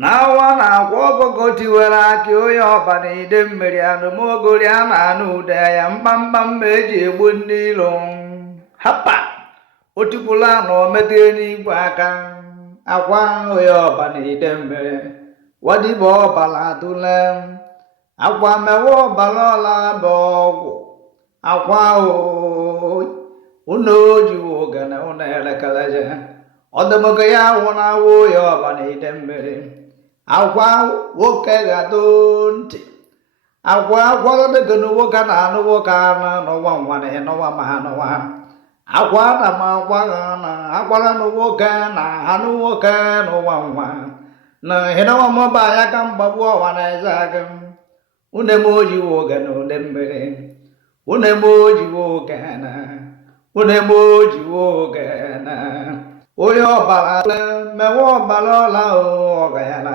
N'awa na-akwa ọkụkọ tiwere akị onye ọba na ide mmiri anụmogori a na-anụ ude ya mkpamkpam ma eji egbu ndị ilo hapa otikwula na ometere n'igwe aka akwa onye ọba na ide mmiri wadiba ọbala atụle akwa mewe ọbala ọla bụ ọgwụ akwa unu ojiwo ogene unu elekere ọdụmọkọ ya wụ na awụ onye ọba na ide mmiri akwa nwoke ga-adụ ntị akwa agwalọdịgo na nwoke na-anụ nwoke ana n'ụwa nwa na n'ụwa ma ha n'ụwa akwa na m agwa ha na agwala na nwoke na anụ nwoke n'ụwa nwa na hịnawa mọba ya ka mgbagbu ọwa na eze aga une m ojiwo oge na ude mmiri une m ojiwo oge na une m ojiwo oge na onye ọbara mewe ọbara ọla ọga ya na